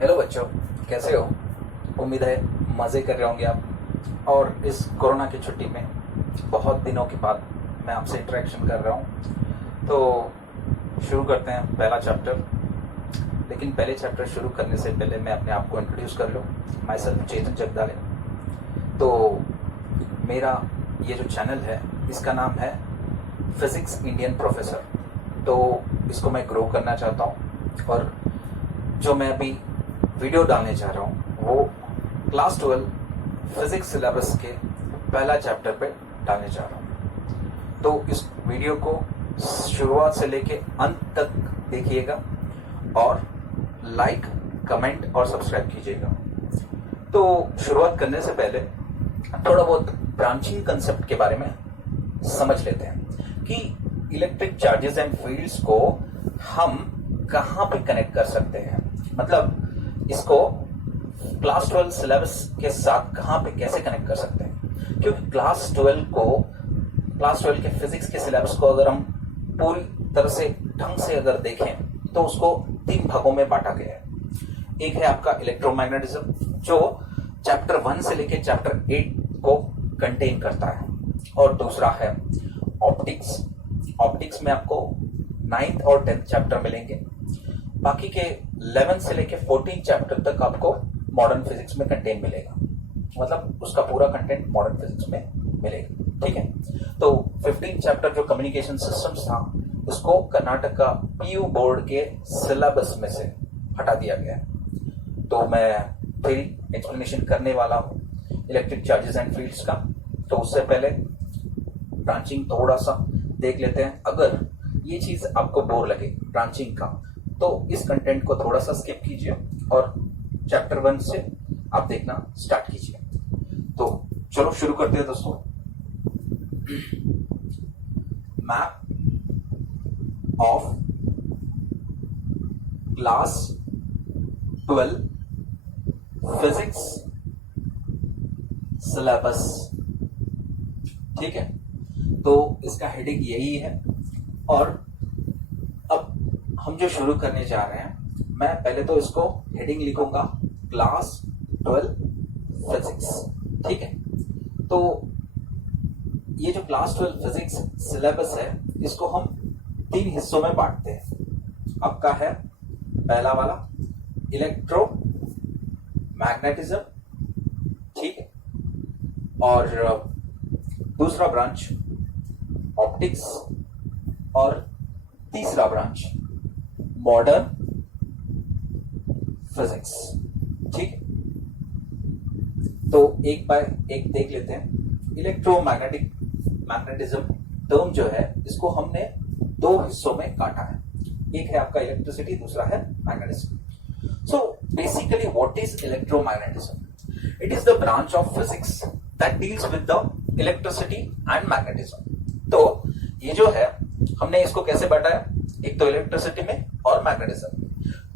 Hello बच्चों, कैसे हो? उम्मीद है मज़े कर रहे होंगे आप। और इस कोरोना की छुट्टी में बहुत दिनों के बाद मैं आपसे इंटरेक्शन कर रहा हूँ। तो शुरू करते हैं पहला चैप्टर। लेकिन पहले चैप्टर शुरू करने से पहले मैं अपने आप को इंट्रोड्यूस कर लूँ। माई सेल्फ चेतन जगदाले। तो मेरा ये जो चैनल है इसका नाम है फिज़िक्स इंडियन प्रोफेसर। तो इसको मैं ग्रो करना चाहता हूँ और जो मैं अभी वीडियो डालने जा रहा हूँ वो क्लास 12 फिजिक्स सिलेबस के पहला चैप्टर पे डालने जा रहा हूँ। तो इस वीडियो को शुरुआत से लेके अंत तक देखिएगा और लाइक, कमेंट और सब्सक्राइब कीजिएगा। तो शुरुआत करने से पहले थोड़ा बहुत ब्रांचिंग कंसेप्ट के बारे में समझ लेते हैं कि इलेक्ट्रिक चार्जेस एंड फील्ड्स को हम कहाँ पे कनेक्ट कर सकते हैं। मतलब इसको क्लास 12 सिलेबस के साथ कहाँ पे कैसे कनेक्ट कर सकते हैं, क्योंकि क्लास 12 के फिजिक्स के सिलेबस को अगर हम पूरी तरह से ढंग से अगर देखें तो उसको 3 भागों में बांटा गया है। एक है आपका इलेक्ट्रोमैग्नेटिज्म जो चैप्टर 1 से लेके चैप्टर 8 को कंटेन करता है, और दूसरा है ऑप्टिक्स। ऑप्टिक्स में आपको 9th और 10th चैप्टर मिलेंगे। बाकी के 11 से लेके 14 चैप्टर तक आपको मॉडर्न फिजिक्स में कंटेंट मिलेगा। मतलब उसका पूरा कंटेंट मॉडर्न फिजिक्स में मिलेगा। ठीक है। तो 15 चैप्टर जो कम्युनिकेशन सिस्टम्स था उसको कर्नाटक का पीयू बोर्ड के सिलेबस में से हटा दिया गया है। तो मैं फिर एक्सप्लेनेशन करने वाला हूँ इलेक्ट्रिक चार्जेस एंड फील्ड्स का। तो उससे पहले ब्रांचिंग थोड़ा सा देख लेते हैं। अगर ये चीज आपको बोर लगे ब्रांचिंग का तो इस कंटेंट को थोड़ा सा स्किप कीजिए और चैप्टर 1 से आप देखना स्टार्ट कीजिए। तो चलो शुरू करते हैं दोस्तों। Map of class 12 physics syllabus. ठीक है। तो इसका हेडिंग यही है। और अब हम जो शुरू करने जा रहे हैं, मैं पहले तो इसको हेडिंग लिखूंगा क्लास 12 फिजिक्स। ठीक है। तो ये जो क्लास 12 फिजिक्स सिलेबस है इसको हम 3 हिस्सों में बांटते हैं। आपका है पहला वाला इलेक्ट्रो मैग्नेटिज्म। ठीक है। और दूसरा ब्रांच ऑप्टिक्स और तीसरा ब्रांच मॉडर्न फिजिक्स। ठीक है। तो एक बाय एक देख लेते हैं। मैग्नेटिज्म टर्म जो है इसको हमने 2 हिस्सों में काटा है। एक है आपका इलेक्ट्रिसिटी, दूसरा है magnetism. So basically what is electromagnetism? It is the branch of physics that deals with the electricity and magnetism. तो ये जो है हमने इसको कैसे बांटा है, एक तो इलेक्ट्रिसिटी में और मैग्नेटिज्म में।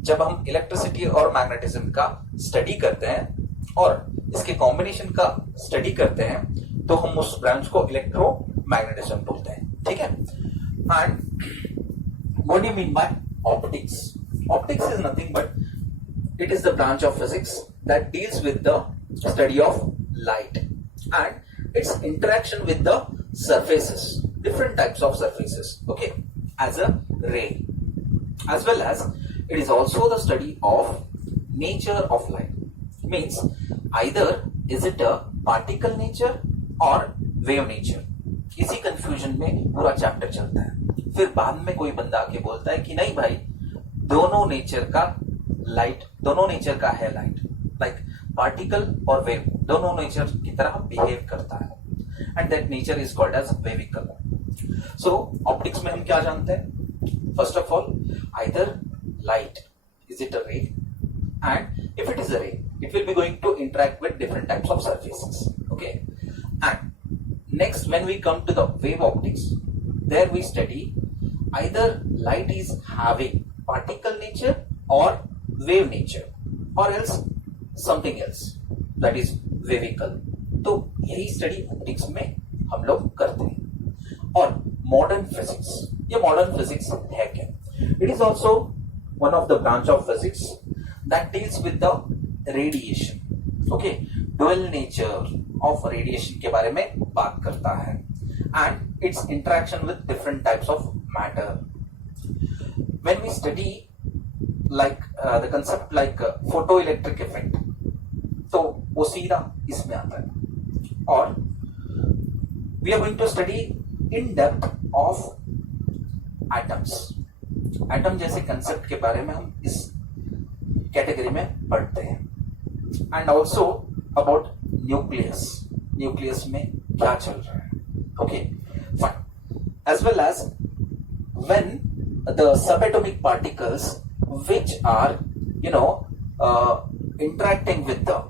जब हम इलेक्ट्रिसिटी और मैग्नेटिज्म का स्टडी करते हैं और इसके कॉम्बिनेशन का स्टडी करते हैं तो हम उस ब्रांच को इलेक्ट्रोमैग्नेटिज्म बोलते हैं। ठीक है। And what do you mean by optics? Optics is nothing but it is the branch of physics that deals with the study of light and it's interaction with the surfaces, different types of surfaces, okay, as a ray, as well as it is also the study of nature of light. Means either is it a particle nature or wave nature. इसी confusion में पूरा chapter चलता है। फिर बाद में कोई बंदा आके बोलता है कि नहीं भाई, दोनों नेचर का है लाइट, लाइक पार्टिकल और वेव दोनों नेचर की तरह बिहेव करता है, and that nature is called as wavicle. So optics में हम क्या जानते हैं? First of all, either light, is it a ray? And if it is a ray, it will be going to interact with different types of surfaces. Okay. And next, when we come to the wave optics, there we study either light is having particle nature or wave nature, or else something else, that is wavicle. तो यही study optics में हम लोग करते हैं। और modern physics, ये modern physics है क्या? It is also one of the branch of physics that deals with the radiation. Okay, dual nature of radiation के बारे में बात करता है and its interaction with different types of matter. When we study like the concept like photoelectric effect, तो वो सीधा इसमें आता है. और we are going to study in depth of atoms. Atom जैसे कंसेप्ट के बारे में हम इस कैटेगरी में पढ़ते हैं. And also about nucleus. Nucleus में क्या चल रहा है. Okay fine. As well as when the subatomic particles which are interacting with the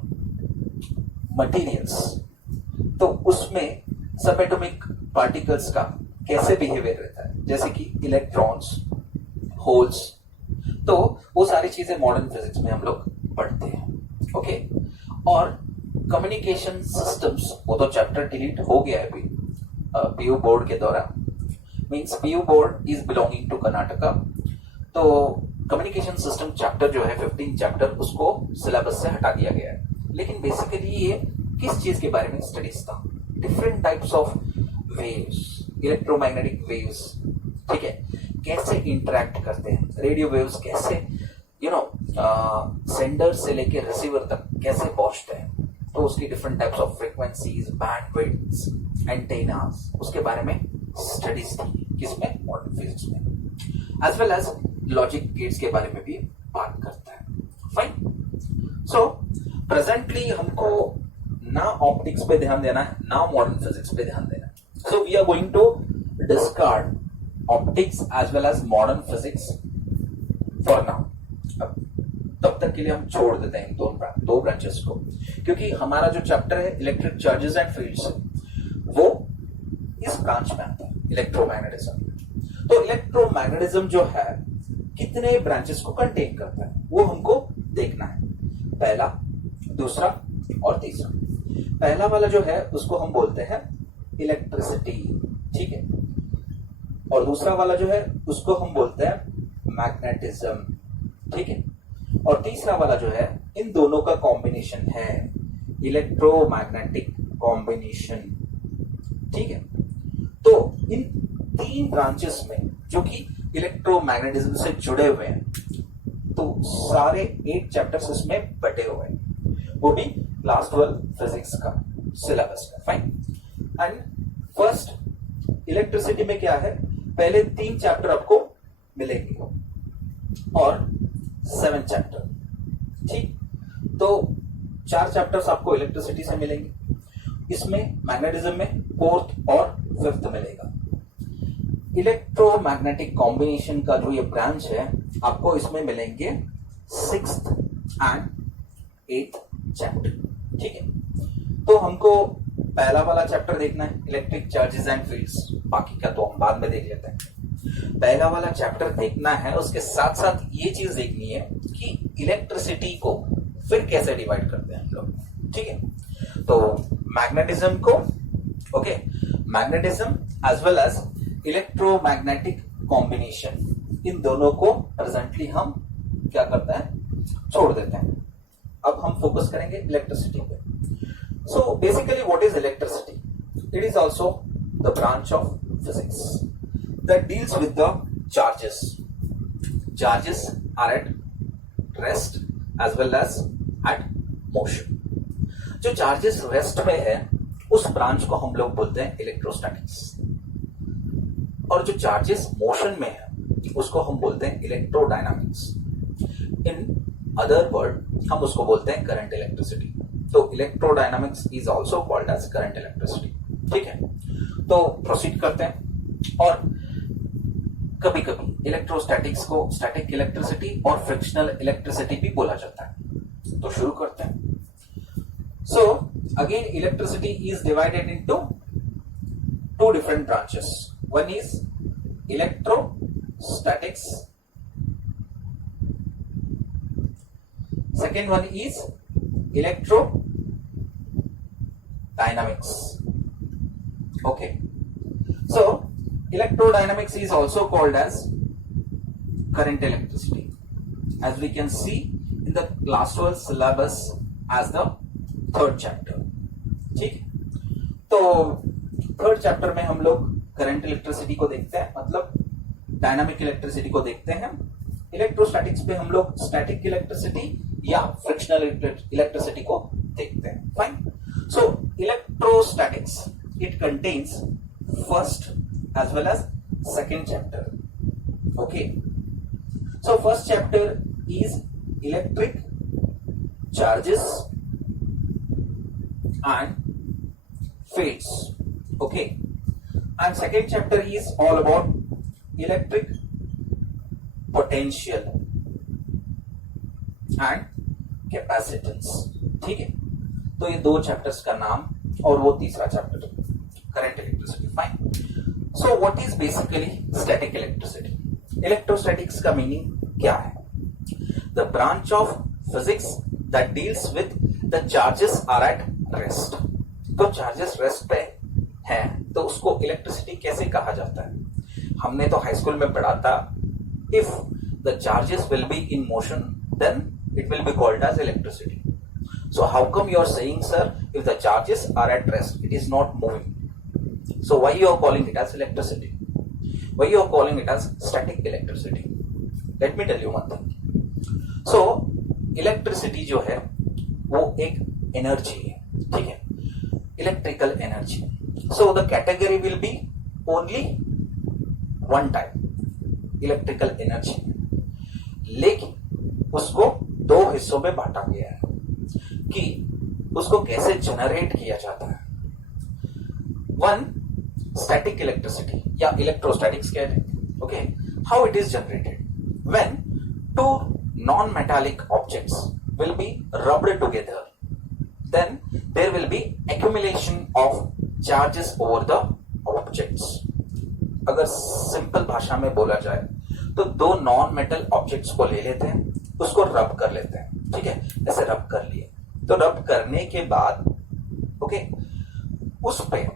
materials, तो उसमें सबएटॉमिक पार्टिकल्स का कैसे बिहेवियर रहता है, जैसे कि इलेक्ट्रॉन्स, होल्स. तो वो सारी चीजें मॉडर्न फिजिक्स में हम लोग पढ़ते हैं. ओके. और कम्युनिकेशन सिस्टम्स, वो तो चैप्टर डिलीट हो गया है अभी पीयू बोर्ड के दौरान. Means PU board is belonging to Karnataka. तो कम्युनिकेशन सिस्टम चैप्टर जो है 15 चैप्टर, उसको सिलेबस से हटा दिया गया है. लेकिन बेसिकली ये किस चीज के बारे में स्टडीज था. Different types of waves, electromagnetic waves. ठीक है, कैसे इंटरेक्ट करते हैं. रेडियो वेव्स कैसे सेंडर से लेके रिसीवर तक कैसे पहुंचते हैं. तो उसकी different types of frequencies, bandwidths, antennas, उसके बारे में स्टडीज थी किसमें, मॉडर्न फिजिक्स में. As well as logic gates के बारे में भी बात करता है. फाइन. सो प्रेजेंटली हमको ना ऑप्टिक्स पे ध्यान देना है, ना मॉडर्न फिजिक्स पे ध्यान देना है. So we are going to discard optics as well as modern physics for now. तब तक के लिए हम छोड़ देते हैं दो ब्रांचेस को, क्योंकि हमारा जो चैप्टर है इलेक्ट्रिक चार्जेस एंड फील्ड्स, वो इस ब्रांच में आता है, इलेक्ट्रोमैग्नेटिज्म. तो इलेक्ट्रोमैग्नेटिज्म जो है कितने ब्रांचेस को कंटेन करता है, वो हमको देखना है. पहला, दूसरा और तीसरा. पहला वाला जो है उसको हम बोलते हैं इलेक्ट्रिसिटी. ठीक है. और दूसरा वाला जो है उसको हम बोलते हैं मैग्नेटिज्म. ठीक है. और तीसरा वाला जो है, इन दोनों का कॉम्बिनेशन है इलेक्ट्रोमैग्नेटिक कॉम्बिनेशन. ठीक है. तो इन 3 ब्रांचेस में जो कि इलेक्ट्रोमैग्नेटिज्म से जुड़े हुए हैं, तो सारे 8 चैप्टर्स इसमें बटे हुए हैं, वो भी क्लास 12 फिजिक्स का सिलेबस का. फाइन. एंड फर्स्ट इलेक्ट्रिसिटी में क्या है, पहले 3 चैप्टर आपको मिलेंगे और 7 चैप्टर. ठीक. तो 4 चैप्टर्स आपको इलेक्ट्रिसिटी से मिलेंगे. इसमें मैग्नेटिज्म में 4th और 5th मिलेगा. इलेक्ट्रोमैग्नेटिक कॉम्बिनेशन का जो ये ब्रांच है, आपको इसमें मिलेंगे 6th एंड 8th चैप्टर. ठीक है. तो हमको पहला वाला चैप्टर देखना है, इलेक्ट्रिक चार्जेस एंड फील्ड्स. बाकी का तो हम बाद में देख लेते हैं. पहला वाला चैप्टर देखना है, उसके साथ साथ ये चीज देखनी है कि इलेक्ट्रिसिटी को फिर कैसे डिवाइड करते हैं हम लोग. ठीक है. तो मैग्नेटिज्म को, okay, magnetism as well as electromagnetic combination, इन दोनों को प्रेजेंटली हम क्या करते हैं, छोड़ देते हैं. अब हम फोकस करेंगे इलेक्ट्रिसिटी पे. So basically what is electricity? It is also the branch of physics that deals with the charges. Charges are at rest as well as at motion. जो charges rest में है, उस ब्रांच को हम लोग बोलते हैं इलेक्ट्रोस्टैटिक्स. और जो charges motion में है, उसको हम बोलते हैं इलेक्ट्रोडायनामिक्स. इन अदर वर्ड हम उसको बोलते हैं करंट इलेक्ट्रिसिटी. तो electrodynamics is also called as current electricity. ठीक है. तो प्रोसीड करते हैं. और कभी कभी इलेक्ट्रोस्टैटिक्स को स्टैटिक इलेक्ट्रिसिटी और फ्रिक्शनल इलेक्ट्रिसिटी भी बोला जाता है. तो शुरू करते हैं. So again electricity is divided into 2 different branches. One is electrostatics, second one is electro dynamics. Okay. So electrodynamics is also called as current electricity. As we can see in in the class 12 syllabus as the third chapter. ठीक, तो third chapter में हम लोग current electricity को देखते हैं, मतलब dynamic electricity को देखते हैं। इलेक्ट्रोस्टैटिक्स पे हम लोग स्टैटिक इलेक्ट्रिसिटी या फ्रिक्शनल इलेक्ट्रिसिटी को देखते हैं। Fine, so electrostatics it contains first as well as second chapter. Okay, so first chapter is electric charges and fields. Okay, and second chapter is all about electric potential and capacitance. ठीक है, तो ये दो chapters का नाम और वो तीसरा chapter current electricity. Fine, so what is basically static electricity? Electrostatics का मीनिंग क्या है? The branch of physics that deals with the charges are at rest. तो चार्जेस रेस्ट पे हैं, तो उसको इलेक्ट्रिसिटी कैसे कहा जाता है? हमने तो हाई स्कूल में पढ़ा था, if the charges will be in motion then it will be called as electricity. So how come you are saying sir if the charges are at rest it is not moving, so why you are calling it as electricity? Why you are calling it as static electricity? Let me tell you one thing. So, electricity जो है वो एक energy है, ठीक है, electrical energy. So the category will be only one type, electrical energy, लेकिन उसको दो हिस्सों में बांटा गया है कि उसको कैसे जनरेट किया जाता है। वन, static electricity या electrostatics कहते हैं। Okay, how it is generated? When two non-metallic objects will be rubbed together, then there will be accumulation of charges over the objects. अगर सिंपल भाषा में बोला जाए तो दो नॉन मेटल ऑब्जेक्ट्स को ले लेते हैं, उसको रब कर लेते हैं, ठीक है, ऐसे रब कर लिए, तो रब करने के बाद ओके, उस पे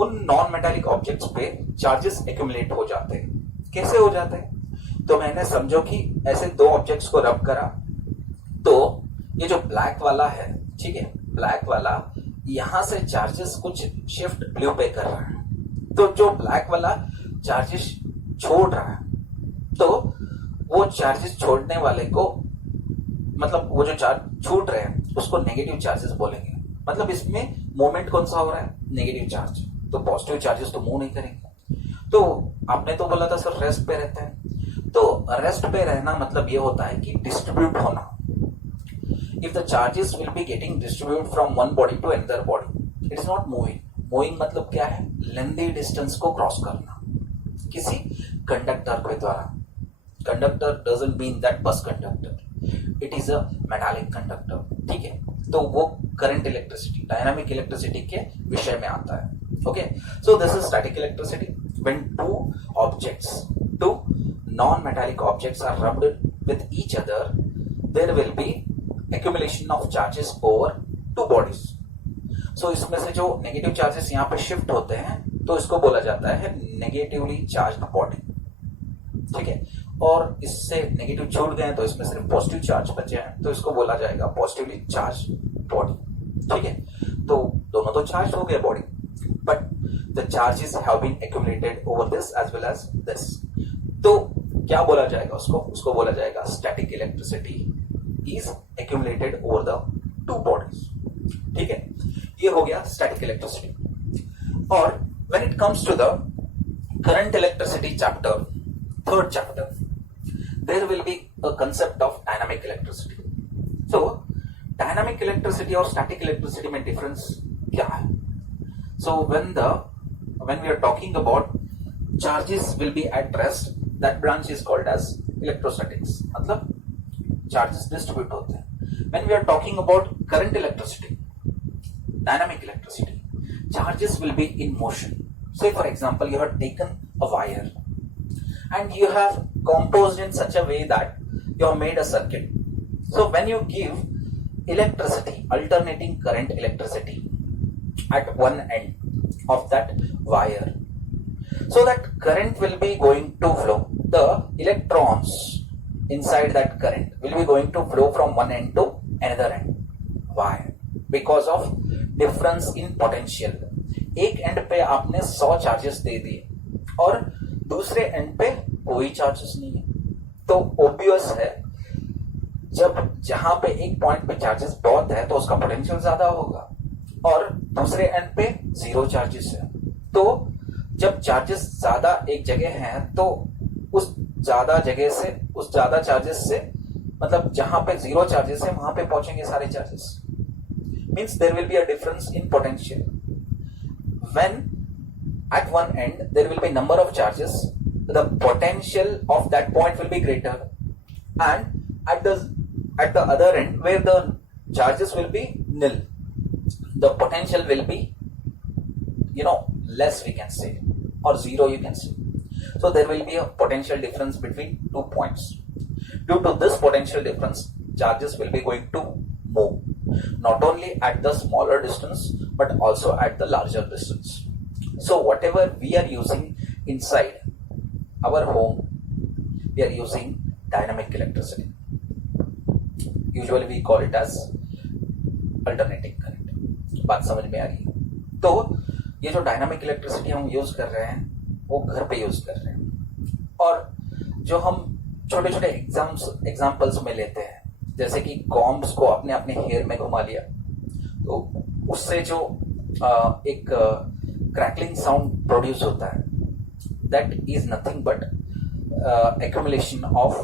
उन नॉन मेटालिक ऑब्जेक्ट्स पे चार्जेस एक्यूमुलेट हो जाते हैं। कैसे हो जाते हैं? तो मैंने समझो कि ऐसे दो ऑब्जेक्ट्स को रब करा, तो ये जो ब्लैक वाला है, ठीक है, ब्लैक वाला यहां से चार्जेस कुछ शिफ्ट ब्लू पे कर रहा है, तो जो ब्लैक वाला चार्जेस छोड़ रहा है, तो वो चार्जेस छोड़ने वाले को, मतलब वो जो चार्ज छूट रहे हैं उसको नेगेटिव चार्जेस बोलेंगे। मतलब इसमें मोमेंट कौन सा हो रहा है? Negative charge. तो पॉजिटिव चार्जेस तो मूव नहीं करेंगे। तो आपने तो बोला था सर रेस्ट पे रहते हैं, तो रेस्ट पे रहना मतलब ये होता है कि डिस्ट्रीब्यूट होना। If the charges will be getting distribute from one body to another body, it is not moving. Moving मतलब क्या है? लेंथी डिस्टेंस को क्रॉस करना किसी कंडक्टर के द्वारा। Conductor doesn't mean that bus conductor, it is a metallic conductor, ठीक है। तो वो करंट इलेक्ट्रिसिटी, डायनामिक इलेक्ट्रिसिटी के विषय में आता है। Okay, so this is static electricity. When two non-metallic objects are rubbed with each other, there will be accumulation of charges over two bodies. So इसमें से जो नेगेटिव चार्जेस यहाँ पे शिफ्ट होते हैं, तो इसको बोला जाता है नेगेटिवली चार्ज्ड बॉडी, ठीक है। और इससे नेगेटिव छूट गए तो इसमें सिर्फ पॉजिटिव चार्ज बचे हैं, तो इसको बोला जाएगा पॉजिटिवली चार्ज बॉडी, ठीक है। तो दोनों तो चार्ज हो गए body, but the charges have been accumulated over this as well as this. तो क्या बोला जाएगा उसको बोला जाएगा static electricity is accumulated over the two bodies, ठीक है। ये हो गया static electricity। और when it comes to the current electricity chapter, third chapter, there will be a concept of dynamic electricity. So dynamic electricity और static electricity में difference क्या है? So when we are talking about charges will be at rest, that branch is called as electrostatics. मतलब charges distribute होते हैं। When we are talking about current electricity, dynamic electricity, charges will be in motion. Say for example, you have taken a wire and you have composed in such a way that you have made a circuit. So when you give electricity, alternating current electricity at one end of that wire, so that current will be going to flow. The electrons inside that current will be going to flow from one end to another end. Why? Because of difference in potential. एक and पे आपने 100 charges दे दिए और दूसरे and पे कोई charges नहीं है, तो ऑब्वियस है जब जहां पे एक पॉइंट पे चार्जेस बहुत है तो उसका पोटेंशियल ज्यादा होगा और दूसरे एंड पे 0 चार्जेस है। तो जब चार्जेस ज्यादा एक जगह हैं तो उस ज्यादा जगह से उस ज्यादा चार्जेस से मतलब जहां पे 0 चार्जेस है वहां पे पहुंचेंगे सारे charges. Means there will be a difference in potential. When at one end there will be number of charges, the potential of that point will be greater, and at the other end where the charges will be nil, the potential will be less, we can say, or 0 you can say. So there will be a potential difference between 2 points. Due to this potential difference, charges will be going to move not only at the smaller distance but also at the larger distance. So whatever we are using inside our home, we are using dynamic electricity. Usually we call it as alternating current. बात समझ में आ रही है? तो ये जो dynamic electricity हम use कर रहे हैं वो घर पे यूज कर रहे हैं, और जो हम छोटे छोटे एग्जाम्पल्स में लेते हैं, जैसे कि कॉम्ब्स को आपने अपने हेयर में घुमा लिया तो उससे जो एक क्रैकलिंग साउंड प्रोड्यूस होता है, that is nothing but accumulation of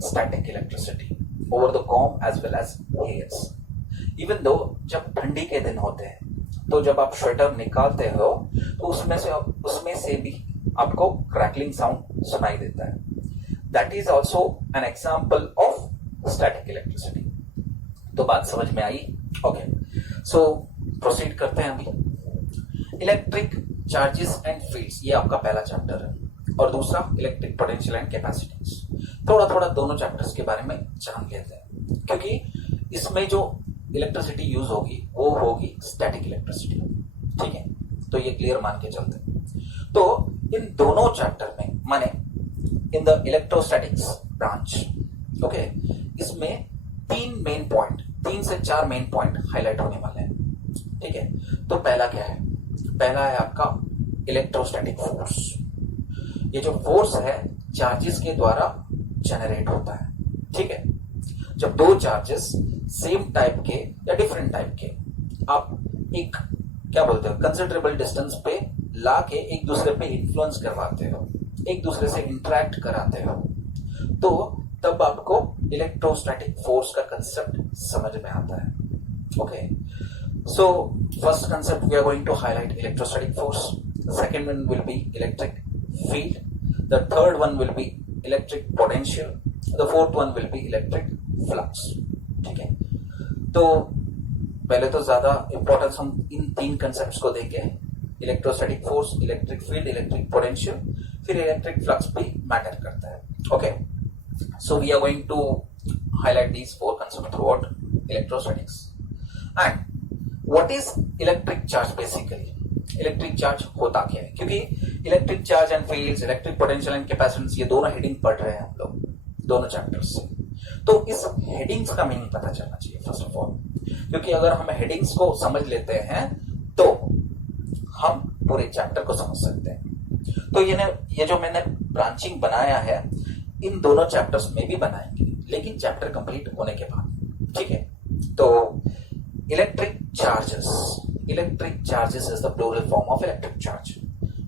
static electricity over the comb as well as hairs. Even though जब ठंडी के दिन होते हैं तो जब आप स्वेटर निकालते हो तो उसमें से भी आपको क्रैकलिंग साउंड सुनाई देता है. That is also an example of static electricity. तो बात समझ में आई? ओके, सो प्रोसीड करते हैं अभी. इलेक्ट्रिक चार्जेस एंड फील्ड्स, ये आपका पहला चैप्टर है, और दूसरा इलेक्ट्रिक पोटेंशियल एंड कैपेसिटेंस. थोड़ा थोड़ा दोनों चैप्टर्स के बारे में जान लेते हैं, क्योंकि इसमें जो इलेक्ट्रिसिटी यूज होगी वो होगी स्टैटिक इलेक्ट्रिसिटी. ठीक है, तो ये क्लियर मान के चलते हैं. तो इन दोनों चैप्टर में माने in the electrostatics branch, okay, इसमें 3 से 4 मेन पॉइंट हाईलाइट होने वाले हैं. ठीक है, तो पहला क्या है? पहला है आपका इलेक्ट्रोस्टैटिक फोर्स. ये जो फोर्स है चार्जेस के द्वारा जनरेट होता है. ठीक है, जब दो चार्जेस सेम टाइप के या डिफरेंट टाइप के आप एक क्या बोलते हो कंसिडरेबल डिस्टेंस पे लाके एक दूसरे पे इन्फ्लुएंस करवाते हो, एक दूसरे से इंटरेक्ट कराते हो, तो तब आपको इलेक्ट्रोस्टैटिक फोर्स का कंसेप्ट समझ में आता है. Okay, so first concept we are going to highlight electrostatic force. The second one will be electric field. The third one will be electric potential. The fourth one will be electric flux. ठीक है, तो पहले तो ज्यादा importance हम इन 3 concepts को देंगे. Electrostatic force, electric field, electric potential, फिर इलेक्ट्रिक फ्लक्स भी मैटर करता है. Okay, so we are going to highlight these 4 concepts throughout electrostatics. And what is electric charge basically? Electric charge होता क्या है? क्योंकि electric charge and fields, electric potential and capacitance, ये दोनों हेडिंग पढ़ रहे हैं हम लोग दोनों चैप्टर्स से. तो इस हेडिंग्स का मीनिंग पता चलना चाहिए फर्स्ट ऑफ ऑल, क्योंकि अगर हम हेडिंग्स को समझ लेते हैं तो हम पूरे चैप्टर को समझ सकते हैं. तो ये जो मैंने ब्रांचिंग बनाया है इन दोनों चैप्टर्स में भी बनाएंगे, लेकिन चैप्टर कंप्लीट होने के बाद. ठीक है, तो electric charges is the plural form of electric charge.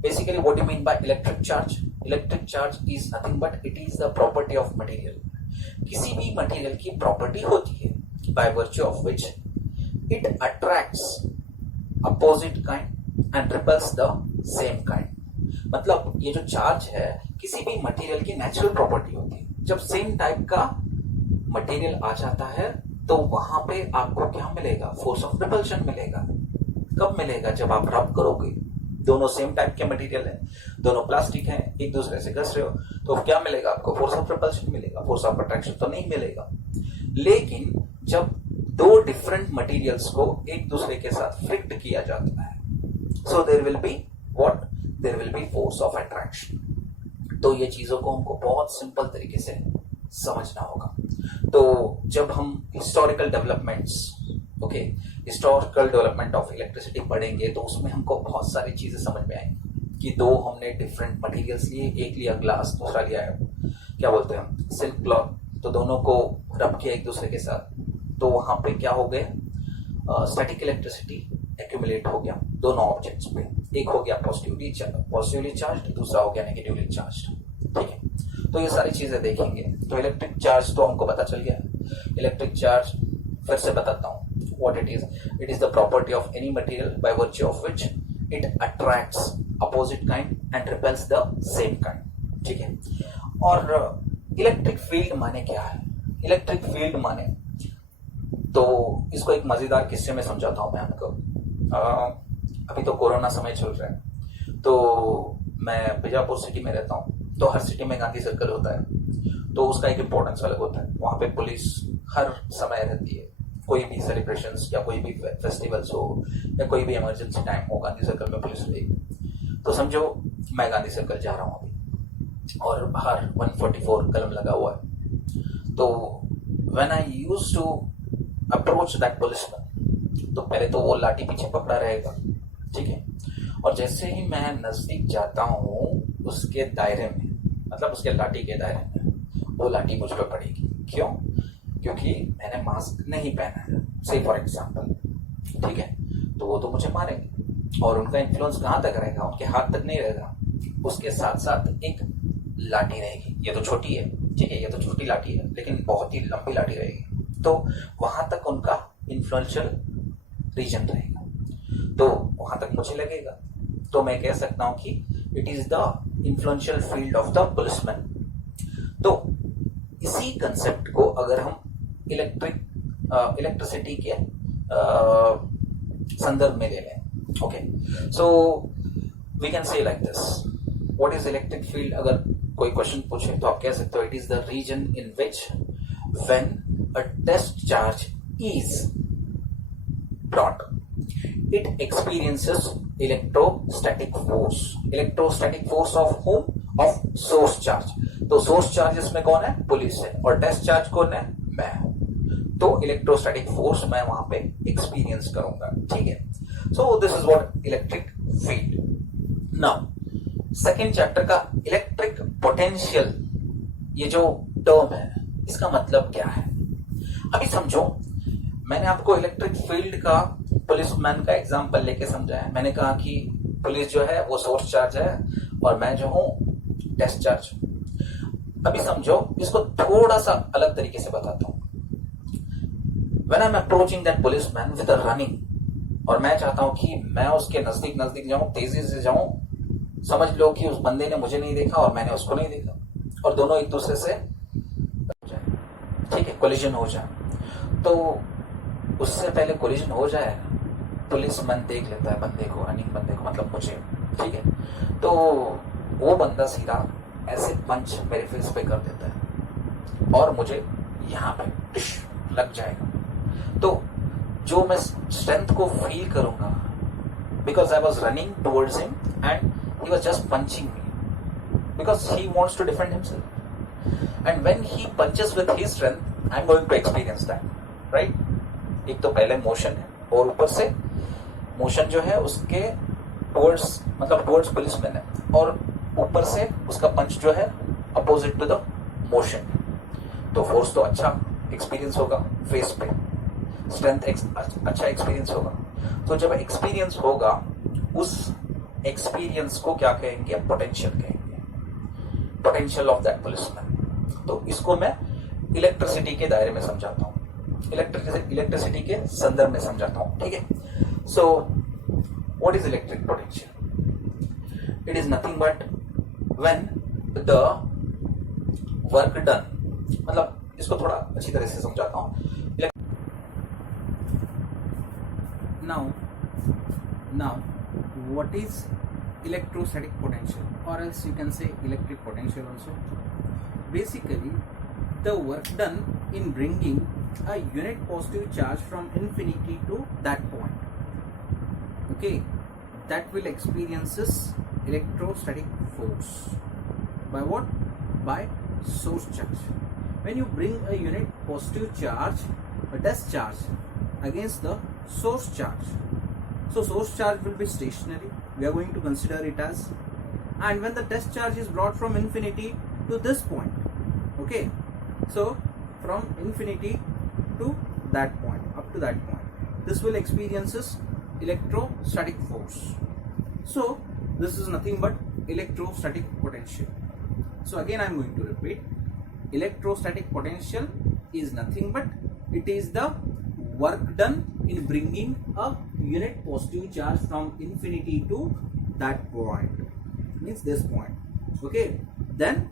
Basically what do you mean by electric charge? Electric charge is nothing but it is the property of material. किसी भी मटेरियल की property होती है by virtue of which it attracts opposite kind and repels the same kind. मतलब ये जो charge है किसी भी मटेरियल की नेचुरल प्रॉपर्टी होती है. जब सेम टाइप का मटेरियल आ जाता है तो वहां पे आपको क्या मिलेगा? फोर्स ऑफ रिपल्शन मिलेगा. कब मिलेगा? जब आप रब करोगे. दोनों सेम टाइप के मटेरियल हैं, दोनों प्लास्टिक हैं, एक दूसरे से घस रहे हो, तो क्या मिलेगा आपको? फोर्स ऑफ रिपल्शन मिलेगा. फोर्स ऑफ अट्रैक्शन तो नहीं मिलेगा. लेकिन जब दो डिफरेंट मटेरियल्स को एक दूसरे के साथ फ्रिक्ट किया जाता है, so there will be what? There will be force of attraction. तो ये चीजों को हमको बहुत सिंपल तरीके से समझना होगा। तो जब हम historical developments historical development of electricity पढ़ेंगे तो उसमें हमको बहुत सारी चीजें समझ में आएंगी कि दो हमने डिफरेंट मटेरियल्स लिए, एक लिया ग्लास, दूसरा लिया क्या बोलते हैं हम सिल्क क्लॉथ, तो दोनों को रब किया एक दूसरे के साथ, तो वहां पे क्या हो गया, स्टैटिक इलेक्ट्रिसिटी एक्यूमुलेट हो गया दोनों ऑब्जेक्ट्स पे। एक हो गया पॉजिटिवली चार्ज, दूसरा हो गया नेगेटिवली चार्ज। ठीक है, तो ये सारी चीजें देखेंगे। तो इलेक्ट्रिक चार्ज तो हमको पता चल गया। इलेक्ट्रिक चार्ज फिर से बताता हूँ what it is the property of any material by virtue of which it attracts opposite kind and repels the same kind। ठीक है, और इलेक्ट्रिक फील्ड माने क्या है? इलेक्ट्रिक फील्ड माने, तो इसको एक मजेदार किस्से में समझाता हूं मैं आपको। अभी तो कोरोना समय चल रहा है, तो मैं बीजापुर सिटी में रहता हूँ, तो हर सिटी में गांधी सर्कल होता है, तो उसका एक इम्पोर्टेंस अलग होता है। वहां पे पुलिस हर समय रहती है, कोई भी सेलिब्रेशंस या कोई भी फेस्टिवल्स हो या कोई भी इमरजेंसी टाइम हो, गांधी सर्कल में पुलिस रहेगी। तो समझो मैं गांधी सर्कल जा रहा हूँ अभी और बाहर 144 कलम लगा हुआ है। तो when I used to approach that policeman, तो पहले तो वो लाठी पीछे पकड़ा रहेगा, ठीक है, और जैसे ही मैं नजदीक जाता हूँ उसके दायरे में, मतलब उसके लाठी के दायरे में, वो लाठी मुझ पर पड़ेगी। क्यों? क्योंकि मैंने मास्क नहीं पहना है, से फॉर एग्जाम्पल। ठीक है, तो वो तो मुझे मारेंगे और उनका इन्फ्लुएंस कहां तक रहेगा? उनके हाथ तक नहीं रहेगा, उसके साथ साथ एक लाठी रहेगी। ये तो छोटी है, ठीक है, ये तो छोटी लाठी है, लेकिन बहुत ही लंबी लाठी रहेगी, तो वहां तक उनका इन्फ्लुएंशियल रीजन रहेगा, तो वहां तक मुझे लगेगा। तो मैं कह सकता हूं कि it is the influential field of the policeman. तो इसी कंसेप्ट को अगर हम इलेक्ट्रिसिटी के संदर्भ में ले लें, okay, so we can say like this, what is electric field? अगर कोई क्वेश्चन पूछे तो आप कह सकते हो it is the region in which when a test charge is brought it experiences electrostatic force of whom? Of source charge। तो source charge इसमें कौन है? पुलिस है, और टेस्ट चार्ज कौन है? मैं हूं। तो इलेक्ट्रोस्टैटिक फोर्स मैं वहां पे एक्सपीरियंस करूंगा। ठीक है, so this is what electric field. Now second chapter का इलेक्ट्रिक पोटेंशियल, ये जो टर्म है इसका मतलब क्या है? अभी समझो, मैंने आपको इलेक्ट्रिक फील्ड का पुलिसमैन का एग्जांपल लेके समझाया। मैंने कहा कि पुलिस जो है वो सोर्स चार्ज है और मैं जो हूं टेस्ट चार्ज। अभी समझो, इसको थोड़ा सा अलग तरीके से बताता हूं। When I am approaching that policeman with a running, और मैं चाहता हूं कि मैं उसके नजदीक जाऊं, तेजी से जाऊं, समझ लो कि उस बंदे ने मुझे नहीं देखा और मैंने उसको नहीं देखा, और दोनों एक दूसरे से ठीक है कोलिजन हो जाए। तो उससे पहले कोलिजन हो जाए, पुलिसमैन देख लेता है बंदे को, रनिंग बंदे को, मतलब मुझे, ठीक है, तो वो बंदा सीधा ऐसे पंच मेरे फेस पे कर देता है और मुझे यहाँ पे लग जाएगा। तो जो मैं स्ट्रेंथ को फील करूंगा, because I was running towards him and he was just punching me because he wants to defend himself, and when he punches with his strength I am going to experience that, right. एक तो पहले motion है और ऊपर से motion जो है उसके टुवर्ड्स, मतलब टुवर्ड्स पुलिसमैन है, और ऊपर से उसका पंच जो है अपोजिट टू द मोशन। तो फोर्स तो अच्छा एक्सपीरियंस होगा फेस पे, स्ट्रेंथ अच्छा एक्सपीरियंस होगा। तो जब एक्सपीरियंस होगा, उस एक्सपीरियंस को क्या कहेंगे? पोटेंशियल कहेंगे, पोटेंशियल ऑफ दैट पुलिसमैन। तो इसको मैं इलेक्ट्रिसिटी के दायरे में समझाता हूँ, इलेक्ट्रिसिटी के संदर्भ में समझाता हूं। ठीक है, so what is electric potential? It is nothing but when the work done, मतलब इसको थोड़ा अच्छी तरह से समझाता हूं। Now what is electrostatic potential, और else you can say electric potential also? Basically the work done in bringing a unit positive charge from infinity to that point, okay, that will experiences electrostatic force by what? By source charge. when you bring a unit positive charge, a test charge against the source charge. So source charge will be stationary. We are going to consider it as, and when the test charge is brought from infinity to this point, okay, so from infinity to that point, up to that point, this will experiences electrostatic force. So this is nothing but electrostatic potential. So again I am going to repeat, electrostatic potential is nothing but it is the work done in bringing a unit positive charge from infinity to that point, means this point, okay. Then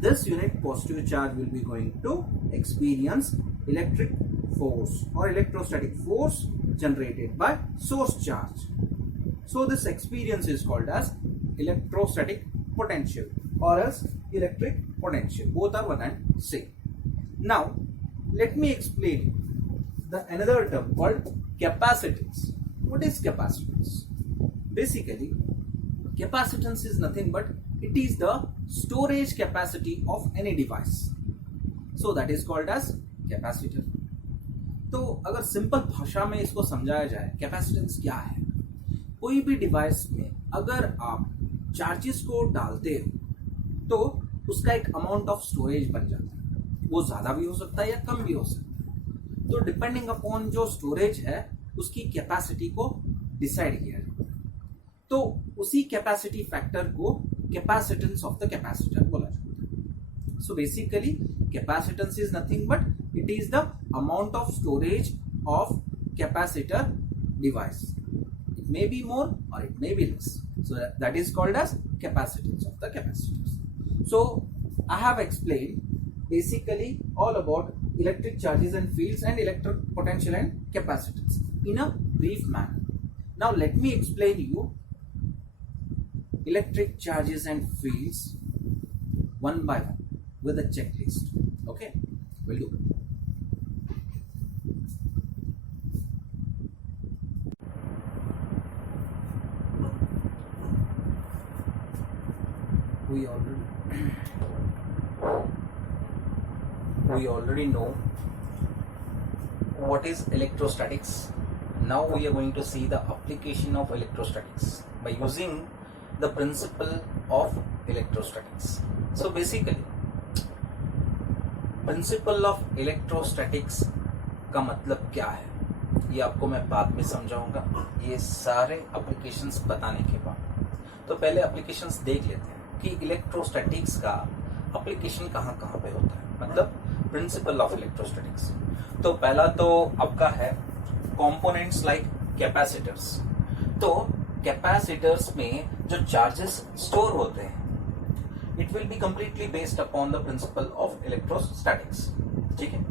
this unit positive charge will be going to experience electric force or electrostatic force generated by source charge. So this experience is called as electrostatic potential or as electric potential. Both are one and same. Now let me explain the another term called capacitance. What is capacitance? Basically, capacitance is nothing but it is the storage capacity of any device. So that is called as capacitor. तो अगर simple भाषा में इसको समझाया जाए, capacitance क्या है? कोई भी डिवाइस में अगर आप चार्जेस को डालते हो तो उसका एक अमाउंट ऑफ स्टोरेज बन जाता है. वो ज्यादा भी हो सकता है या कम भी हो सकता है. तो डिपेंडिंग अपॉन जो स्टोरेज है उसकी कैपेसिटी को डिसाइड किया जाता है. तो उसी कैपेसिटी फैक्टर को कैपेसिटेंस ऑफ द कैपेसिटर बोला जाता है. So basically capacitance is nothing but it is the amount of storage of capacitor device. It may be more or it may be less. So that is called as capacitance of the capacitors. So I have explained basically all about electric charges and fields and electric potential and capacitance in a brief manner. Now let me explain you electric charges and fields one by one with a checklist. Okay, we'll do it. We already know what is electrostatics. Now we are going to see the application of electrostatics by using the principle of electrostatics. So basically principal of electrostatics का मतलब क्या है ये आपको मैं बाद में समझाऊंगा, ये सारे एप्लीकेशंस बताने के बाद. तो पहले एप्लीकेशंस देख लेते हैं कि इलेक्ट्रोस्टैटिक्स का एप्लीकेशन कहाँ कहाँ पे होता है, मतलब प्रिंसिपल ऑफ इलेक्ट्रोस्टैटिक्स. तो पहला तो आपका है कंपोनेंट्स लाइक कैपेसिटर्स. तो कैपेसिटर्स में जो चार्जेस स्टोर होते हैं it will be completely based upon the principle of electrostatics. ठीक है,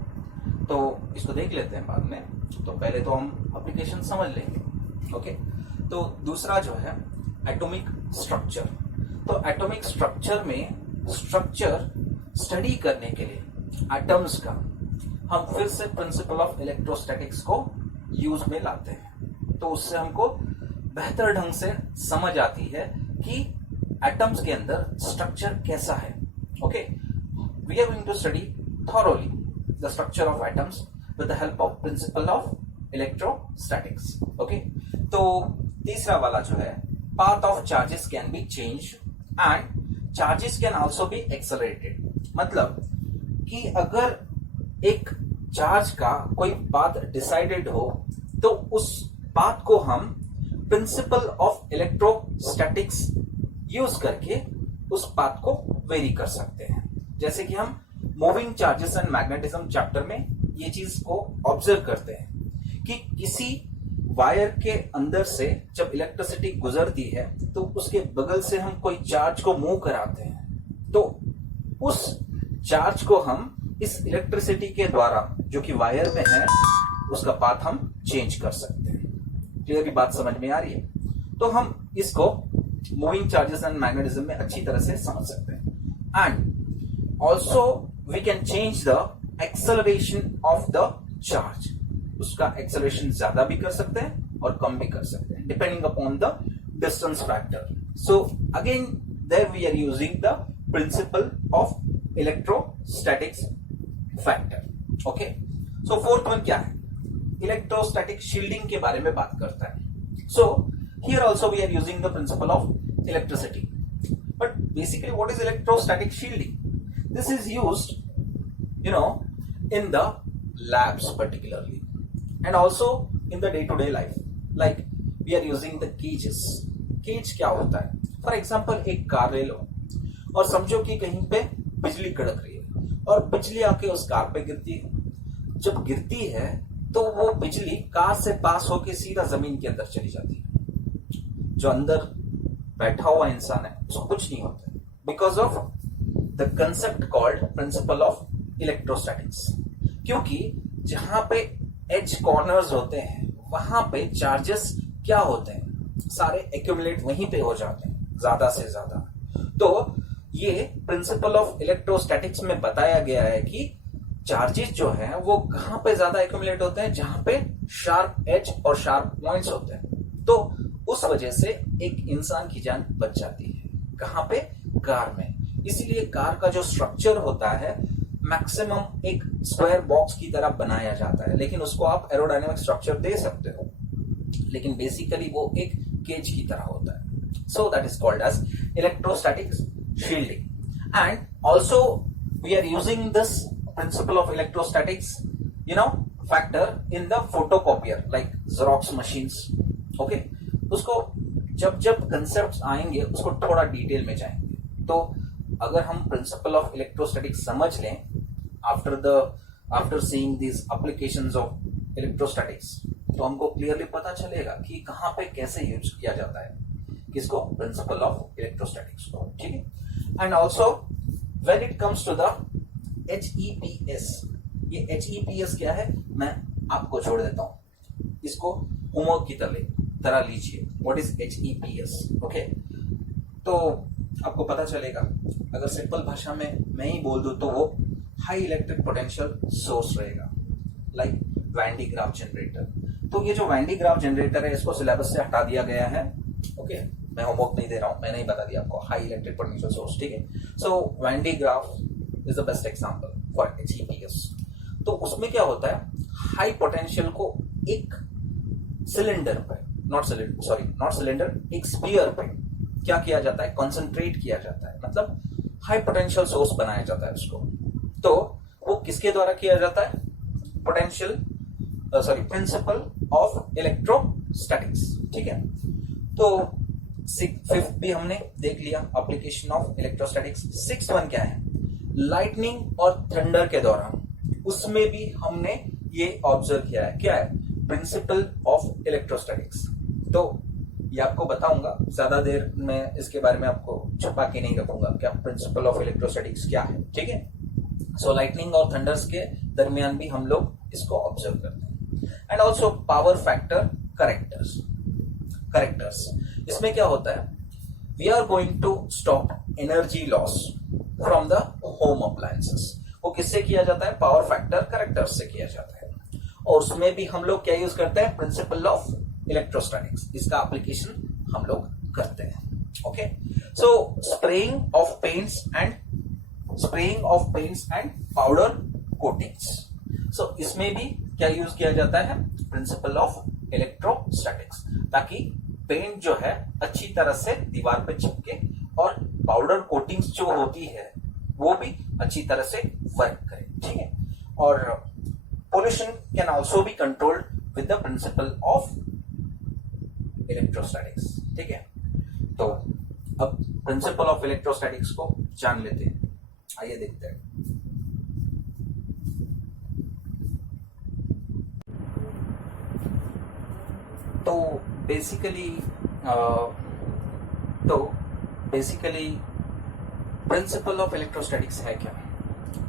तो इसको देख लेते हैं बाद में. तो पहले तो हम एप्लीकेशन समझ लेंगे. ओके, तो दूसरा जो है एटॉमिक स्ट्रक्चर. तो एटॉमिक स्ट्रक्चर में स्ट्रक्चर स्टडी करने के लिए एटम्स का हम फिर से प्रिंसिपल ऑफ इलेक्ट्रोस्टैटिक्स को यूज में लाते हैं. तो उससे हमको बेहतर ढंग से समझ आती है कि एटम्स के अंदर स्ट्रक्चर कैसा है. Okay, we are going to study thoroughly the structure of atoms with the help of principle of electrostatics. Okay, तो तीसरा वाला जो है path of charges can be change and charges can also be accelerated. मतलब कि अगर एक charge का कोई पाथ डिसाइडेड हो तो उस पाथ को हम प्रिंसिपल ऑफ इलेक्ट्रोस्टैटिक्स यूज करके उस पाथ को वेरी कर सकते हैं. जैसे कि हम moving charges and magnetism chapter में ये चीज को ऑब्जर्व करते हैं कि किसी वायर के अंदर से जब इलेक्ट्रिसिटी गुजरती है तो उसके बगल से हम कोई चार्ज को मूव कराते हैं तो उस चार्ज को हम इस इलेक्ट्रिसिटी के द्वारा जो कि वायर में है उसका पाथ हम चेंज कर सकते हैं. क्लियर बात समझ में आ रही है? तो हम इसको मूविंग चार्जेस एंड मैग्नेटिज्म में अच्छी तरह से समझ सकते हैं. And also we can change the acceleration of the charge. उसका एक्सेलरेशन ज्यादा भी कर सकते हैं और कम भी कर सकते हैं depending upon the distance factor. So again there we are using the principle of electrostatics factor. Okay, so fourth one क्या है, इलेक्ट्रोस्टैटिक शील्डिंग के बारे में बात करता है। So here also we are using the principle of electricity, but basically what is electrostatic shielding? This is used in the labs particularly and also in the day-to-day life, like we are using the cages. Cage क्या होता है? For example एक car ले लो और समझो कि कहीं पे बिजली कड़क रही है और बिजली आके उस कार पे गिरती है। जब गिरती है तो वो बिजली कार से पास होके सीधा जमीन के अंदर चली जाती है। जो अंदर बैठा हुआ इंसान है उसको कुछ नहीं होता, because of the concept called principal of electrostatics. क्योंकि जहां पे एज कॉर्नर्स होते हैं वहां पे चार्जेस क्या होते हैं, सारे एक्यूमुलेट वहीं पे हो जाते हैं ज्यादा से ज्यादा। तो ये प्रिंसिपल ऑफ इलेक्ट्रोस्टैटिक्स में बताया गया है कि चार्जेस जो है वो कहां पे ज्यादा एक्यूमुलेट होते हैं, जहां पे शार्प एज और शार्प पॉइंट्स होते हैं। तो उस वजह से एक इंसान की जान बच जाती है। कहां पे? कार में। इसीलिए कार का जो स्ट्रक्चर होता है मैक्सिमम एक स्क्वायर बॉक्स की तरह बनाया जाता है, लेकिन उसको आप एरोडायनेमिक स्ट्रक्चर दे सकते हो, लेकिन बेसिकली वो एक केज की तरह होता है। So that is called as electrostatic shielding. And also we are using this principle of electrostatics factor in the photocopier like Xerox machines. Okay, उसको जब जब कंसेप्ट आएंगे उसको थोड़ा डिटेल में जाएंगे। तो अगर हम प्रिंसिपल ऑफ इलेक्ट्रोस्टैटिक्स समझ लें after seeing this applications of electrostatics, तो हमको क्लियरली पता चलेगा कि कहां पे कैसे यूज किया जाता है किसको, प्रिंसिपल ऑफ इलेक्ट्रोस्टैटिक्स को। ठीक है। And also when it comes to the HEPS, ये HEPS क्या है मैं आपको छोड़ देता हूं, इसको होमवर्क की तरह लीजिए। What is HEPS? ओके, तो आपको पता चलेगा। अगर सिंपल भाषा में मैं ही बोल दूं तो वो हाई इलेक्ट्रिक पोटेंशियल सोर्स रहेगा, like when D graph generator. तो ये जो वैन डी ग्राफ जनरेटर है इसको सिलेबस से हटा दिया गया है। ओके, मैं होमवर्क नहीं दे रहा हूं, मैंने ही बता दिया आपको, हाई इलेक्ट्रिक पोटेंशियल सोर्स। ठीक है। So when D graph is the best example for HEPS। तो उसमें क्या होता है, हाई पोटेंशियल को एक सिलेंडर पर, नॉट सिलेंडर, एक स्फीयर पे क्या किया जाता है, कॉन्सेंट्रेट किया जाता है, मतलब हाई पोटेंशियल सोर्स बनाया जाता है उसको। तो वो किसके द्वारा किया जाता है, प्रिंसिपल ऑफ इलेक्ट्रोस्टैटिक्स। ठीक है। तो फिफ्थ भी हमने देख लिया, application of electrostatics. Sixth one क्या है, लाइटनिंग और थंडर के दौरान, उसमें भी हमने ये ऑब्जर्व किया है, क्या है, प्रिंसिपल ऑफ इलेक्ट्रोस्टैटिक्स। तो ये आपको बताऊंगा, ज्यादा देर में इसके बारे में आपको छुपा के नहीं रखूंगा क्या प्रिंसिपल ऑफ इलेक्ट्रोस्टैटिक्स क्या है। ठीक है। सो लाइटनिंग और थंडर्स के दरमियान भी हम लोग इसको ऑब्जर्व करते हैं। And also power factor correctors, इसमें क्या होता है, we are going to stop energy loss from the home appliances. वो किससे किया जाता है, पावर फैक्टर करेक्टर्स से किया जाता है। और उसमें भी हम लोग क्या यूज करते हैं, प्रिंसिपल ऑफ इलेक्ट्रोस्टैटिक्स, इसका एप्लीकेशन हम लोग करते हैं। Okay, so spraying of paints and powder coatings. So इसमें भी क्या यूज किया जाता है, प्रिंसिपल ऑफ इलेक्ट्रोस्टैटिक्स, ताकि पेंट जो है अच्छी तरह से दीवार पे चिपके और पाउडर कोटिंग्स जो होती है वो भी अच्छी तरह से वर्क करे। ठीक है। और pollution can also be controlled with the principle of electrostatics. ठीक है। तो अब प्रिंसिपल ऑफ इलेक्ट्रोस्टैटिक्स को जान लेते हैं, आइए देखते हैं। तो बेसिकली प्रिंसिपल ऑफ इलेक्ट्रोस्टैटिक्स है क्या?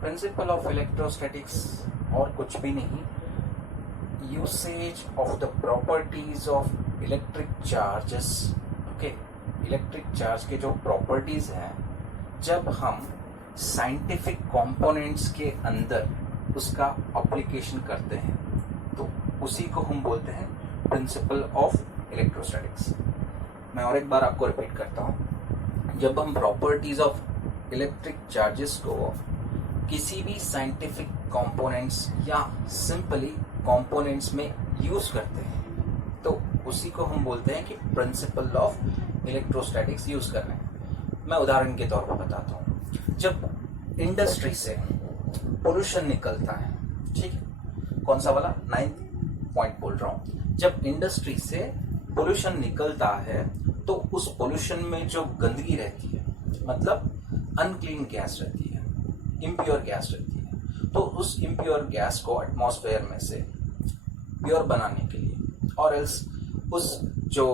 प्रिंसिपल ऑफ इलेक्ट्रोस्टैटिक्स और कुछ भी नहीं, usage of the properties of electric charges. Okay, electric charge के जो प्रॉपर्टीज हैं, जब हम साइंटिफिक कंपोनेंट्स के अंदर उसका एप्लीकेशन करते हैं तो उसी को हम बोलते हैं प्रिंसिपल ऑफ इलेक्ट्रोस्टैटिक्स। मैं और एक बार आपको रिपीट करता हूं, जब हम प्रॉपर्टीज ऑफ इलेक्ट्रिक चार्जेस को किसी भी साइंटिफिक कंपोनेंट्स या सिंपली कंपोनेंट्स में यूज करते हैं, तो उसी को हम बोलते हैं कि प्रिंसिपल ऑफ इलेक्ट्रोस्टैटिक्स यूज कर रहे हैं। मैं उदाहरण के तौर पर बताता हूँ। जब इंडस्ट्री से पोल्यूशन निकलता है, ठीक है, कौन सा वाला 9th पॉइंट बोल रहा हूँ, जब इंडस्ट्री से पोल्यूशन निकलता है तो उस पोल्यूशन में जो गंदगी रहती है, मतलब अनक्लीन गैस रहती है, इम्प्योर गैस रहती है, तो उस इम्प्योर गैस को एटमॉस्फेयर में से प्योर बनाने के लिए, और एल्स उस जो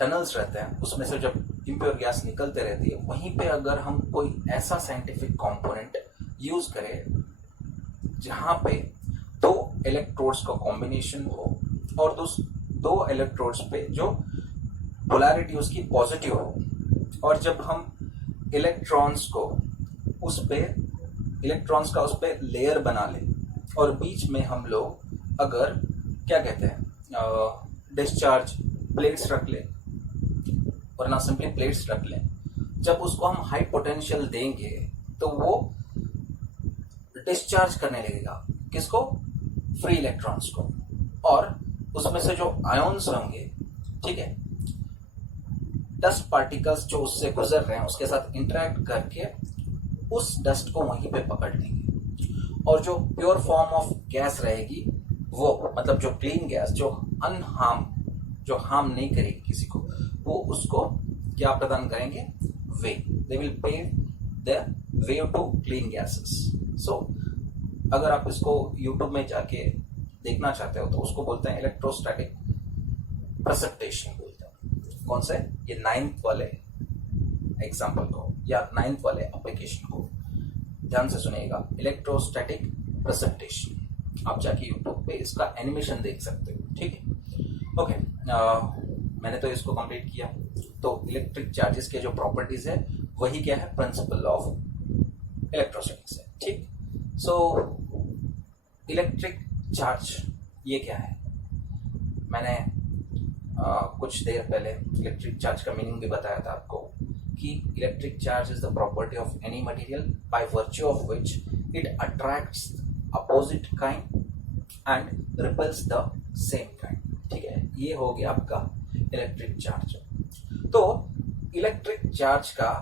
टनल्स रहते हैं उसमें से जब इम्प्योर गैस निकलते रहती है, वहीं पे अगर हम कोई ऐसा साइंटिफिक कंपोनेंट यूज करें जहां पे दो इलेक्ट्रोड्स का कॉम्बिनेशन हो और उस दो इलेक्ट्रोड्स पे जो पोलैरिटी उसकी पॉजिटिव हो, और जब हम इलेक्ट्रॉन्स का उस पे लेयर बना ले और बीच में हम लोग अगर क्या कहते हैं डिस्चार्ज प्लेट्स रख ले, वरना सिंपली प्लेट्स रख लें, जब उसको हम हाई पोटेंशियल देंगे तो वो डिस्चार्ज करने लगेगा, किसको? फ्री इलेक्ट्रॉन्स को, और उसमें से जो आयोन्स होंगे, ठीक है, डस्ट पार्टिकल्स जो उससे गुजर रहे हैं उसके साथ इंटरेक्ट करके उस डस्ट को वहीं पे पकड़ लेंगे, और जो प्योर फॉर्म ऑफ गैस रहेगी वो, मतलब जो क्लीन गैस जो हार्म नहीं करेगी किसी को, वो उसको क्या प्रदान करेंगे? वे, they will pave the way to clean gases. So अगर आप इसको यूट्यूब में जाके देखना चाहते हो तो उसको बोलते हैं इलेक्ट्रोस्टैटिक प्रेसिपिटेशन बोलते हैं। कौन से? ये 9th वाले एग्जाम्पल को या 9th वाले एप्लीकेशन को ध्यान से सुनिएगा, इलेक्ट्रोस्टैटिक प्रेसिपिटेशन। आप जाके यूट्यूब पे इसका एनिमेशन देख सकते हो, ठीक है। ओके, मैंने तो इसको कंप्लीट किया। तो इलेक्ट्रिक चार्जेस के जो प्रॉपर्टीज है वही क्या है? प्रिंसिपल ऑफ इलेक्ट्रोस्टैटिक्स है, ठीक। सो इलेक्ट्रिक चार्ज ये क्या है? मैंने कुछ देर पहले इलेक्ट्रिक चार्ज का मीनिंग भी बताया था आपको कि electric charge is the property of any material by virtue of which it attracts opposite kind and repels the same kind, ठीक है। ये हो गया आपका इलेक्ट्रिक चार्ज। तो इलेक्ट्रिक चार्ज का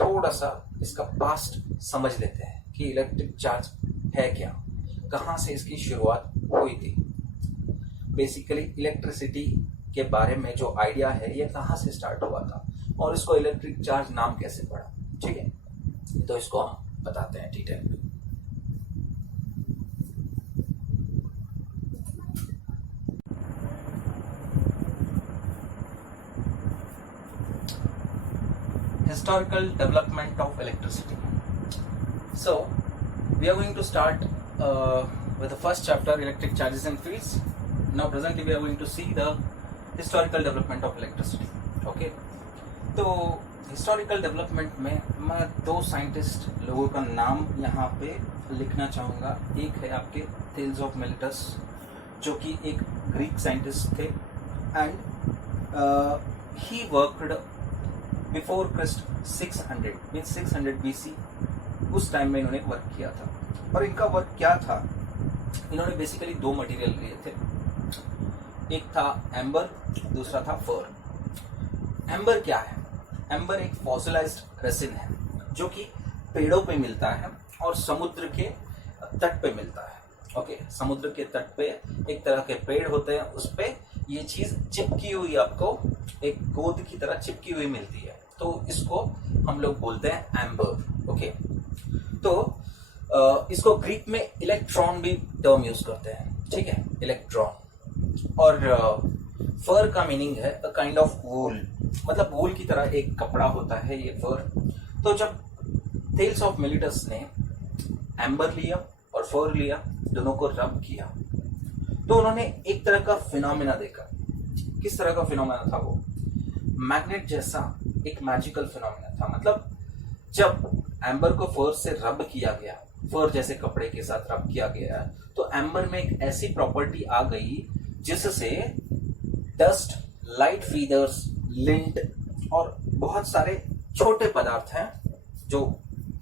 थोड़ा सा इसका पास्ट समझ लेते हैं कि इलेक्ट्रिक चार्ज है क्या, कहां से इसकी शुरुआत हुई थी। बेसिकली इलेक्ट्रिसिटी के बारे में जो आइडिया है ये कहां से स्टार्ट हुआ था और इसको इलेक्ट्रिक चार्ज नाम कैसे पड़ा, ठीक है। तो इसको हम बताते हैं डिटेल में। Historical development of electricity. So we are going to start with the first chapter, electric charges and fields. Now presently we are going to see the historical development of electricity. Okay, तो historical development में मैं दो scientist लोगों का नाम यहाँ पे लिखना चाहूँगा। एक है आपके थेल्स ऑफ मिलिटस, जो कि एक ग्रीक साइंटिस्ट थे, and he worked before Christ 600 means 600 BC। उस टाइम में इन्होंने वर्क किया था, और इनका वर्क क्या था? इन्होंने बेसिकली दो मटेरियल लिए थे, एक था एम्बर, दूसरा था फर। एम्बर क्या है? एम्बर एक फॉसिलाइज्ड रेसिन है जो कि पेड़ों पे मिलता है और समुद्र के तट पे मिलता है। ओके, समुद्र के तट पे एक तरह के पेड़ होते हैं, उस पे ये चीज चिपकी हुई आपको एक गोंद की तरह चिपकी हुई मिलती है, तो इसको हम लोग बोलते हैं एम्बर। ओके, तो इसको ग्रीक में इलेक्ट्रॉन भी टर्म यूज करते हैं, ठीक है, इलेक्ट्रॉन। और फर का मीनिंग है अ काइंड ऑफ वूल, मतलब वूल की तरह एक कपड़ा होता है ये फर। तो जब थेल्स ऑफ मिलिटस ने एम्बर लिया और फर लिया, दोनों को रब किया, तो उन्होंने एक तरह का फिनोमेना देखा। किस तरह का फिनोमेना था वो? मैग्नेट जैसा एक मैजिकल फिनोमेना था। मतलब जब एम्बर को फर से रब किया गया, फर जैसे कपड़े के साथ रब किया गया, तो एम्बर में एक ऐसी प्रॉपर्टी आ गई जिससे डस्ट, लाइट फीदर्स, लिंट और बहुत सारे छोटे पदार्थ हैं जो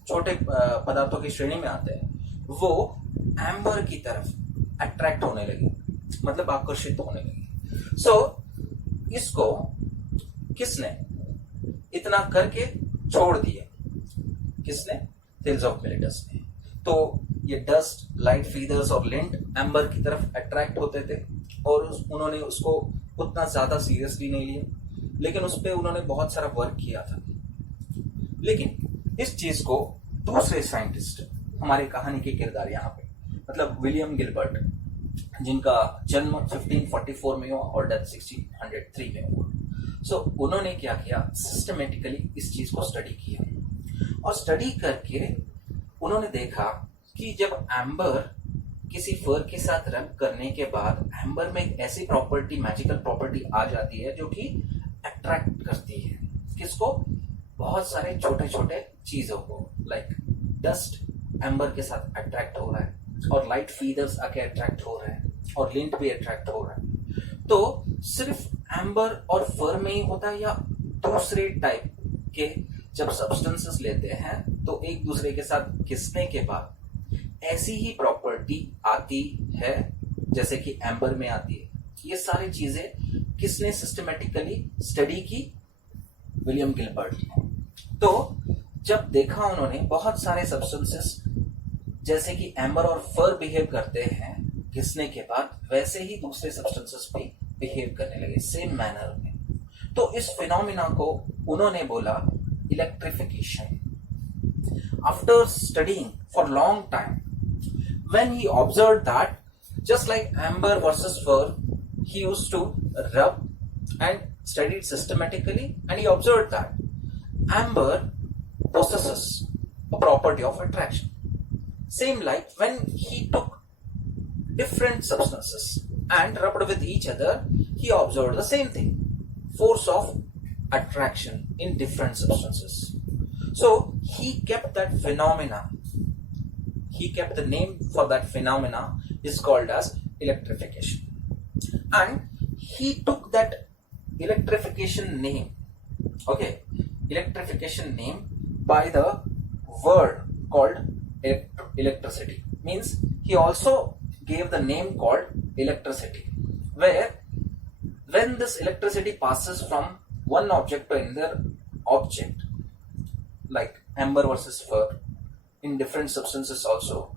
छोटे पदार्थों की श्रेणी में आते हैं, वो एम्बर की तरफ अट्रैक्ट होने लगी, मतलब आकर्षित होने लगी। सो इसको किसने इतना करके छोड़ दिया? किसने? थेल्स ऑफ मिलिटस ने। तो ये डस्ट, लाइट फीदर्स और लिंट एम्बर की तरफ अट्रैक्ट होते थे और उन्होंने उसको उतना ज्यादा सीरियसली नहीं लिया, लेकिन उस पर उन्होंने बहुत सारा वर्क किया था। लेकिन इस चीज को दूसरे साइंटिस्ट, हमारी कहानी के किरदार यहाँ पे, मतलब विलियम गिलबर्ट, जिनका जन्म 1544 में हुआ और डेथ 1603 में हुआ। सो उन्होंने क्या किया? सिस्टमेटिकली इस चीज को स्टडी किया और स्टडी करके उन्होंने देखा कि जब एम्बर किसी फर के साथ रब करने के बाद एम्बर में एक ऐसी प्रॉपर्टी, मैजिकल प्रॉपर्टी आ जाती है जो कि अट्रैक्ट करती है किसको? बहुत सारे छोटे छोटे चीजों को। लाइक डस्ट एम्बर के साथ अट्रैक्ट हो रहा है और लाइट फीदर्स आके अट्रैक्ट हो रहे हैं और लिंट भी अट्रैक्ट हो रहा है। तो सिर्फ एम्बर और फर में ही होता है या दूसरे टाइप के जब सब्सटेंसेस लेते हैं तो एक दूसरे के साथ घिसने के बाद ऐसी ही प्रॉपर्टी आती है जैसे कि एम्बर में आती है? ये सारी चीजें किसने सिस्टमेटिकली स्टडी की? विलियम गिलबर्ट ने। तो जब देखा उन्होंने बहुत सारे सब्सटेंसेस जैसे कि एम्बर और फर बिहेव करते हैं घिसने के बाद, वैसे ही दूसरे सब्सटेंसेस भी बिहेव करने लगे सेम मैनर में। तो इस फिनोमिना को उन्होंने बोला electrification. After studying for long time, when he observed that just like amber versus fur, he used to rub and studied systematically, and he observed that amber possesses a property of attraction. Same like when he took different substances and rubbed with each other, he observed the same thing, force of attraction in different substances. So he kept that phenomena, he kept the name for that phenomena is called as electrification, and he took that electrification name, okay, electrification name by the word called electricity. Means he also gave the name called electricity, where when this electricity passes from one object to another object, like amber versus fur, in different substances also,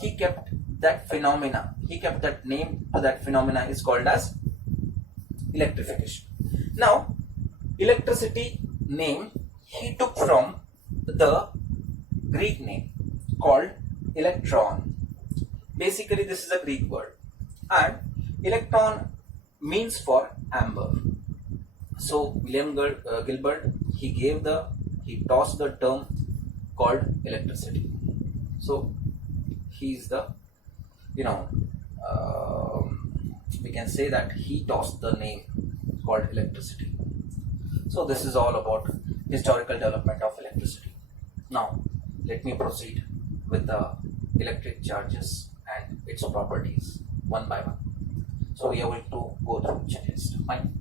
he kept that phenomena, he kept that name to that phenomena is called as electrification. Now electricity name he took from the Greek name called electron. Basically this is a Greek word, and electron means for amber. So William Gilbert, he tossed the term called electricity. So he's the, we can say that he tossed the name called electricity. So this is all about historical development of electricity. Now let me proceed with the electric charges and its properties one by one. So we are going to go through checklist. Fine.